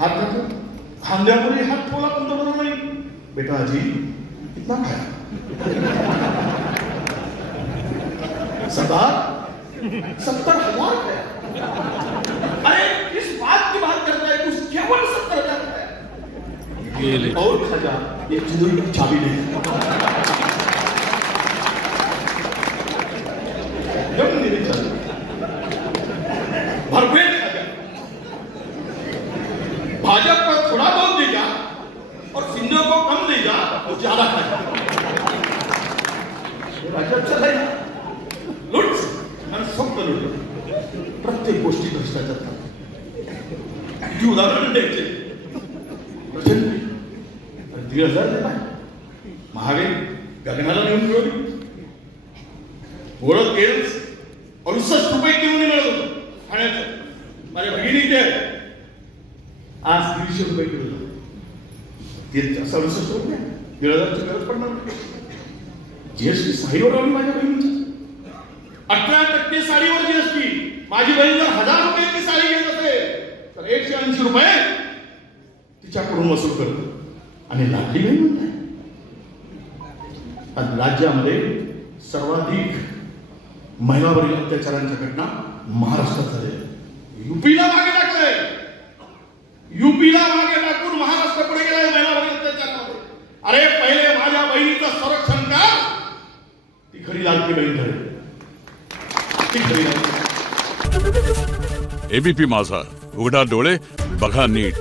हात घातला, खांद्यावरही हात ठेवला पंतप्रधानांनी. बेटा आजी कितना खाया? सरदार 70,000 खाया. अरे किस बात की बात करता है तू? केवल 70,000 खाया. और खाजा एक तिजोरी की चाबी नहीं. भरपेट खाजा. भाजपा को थोड़ा बहुत देगा और सिंधु को कम देगा और ज्यादा खाजा. भाजप चलाय लूट आणि फक्त लूट. प्रत्येक गोष्टी भ्रष्टाचार करतात. किती उदाहरण द्यायचे. 1,500 देता महागाई गगनाला नेऊन मिळवली. गोळं तेल 68 रुपये किलो मिळत होतं खाण्याचं. माझ्या भगिनी ते आज 150 रुपये किलो झालं. तेल 68 रुपये 1,500ची गरज पडणार नाही. जीएसटी साडीवर लावली माझ्या बहिणीची. 18% साडीवर जीएसटी. माझी बहीण जर 1,000 रुपयाची साडी घेत असेल तर 180 रुपये तिच्याकडून वसूल करतो. आणि लाडली बहीण म्हणताय. राज्यामध्ये सर्वाधिक महिलावरील अत्याचारांच्या घटना महाराष्ट्रात झाल्या. युपीला मागे टाकलंय. युपीला मागे टाकून महाराष्ट्र पुढे गेलाय महिलावरील अत्याचारामध्ये. अरे पहिले माझ्या बहिणीचं संरक्षण कर. ती खरी लाडकी बहीण ठरेल. ती खरी लाडकी. एबीपी माझा, उघडा डोळे बघा नीट.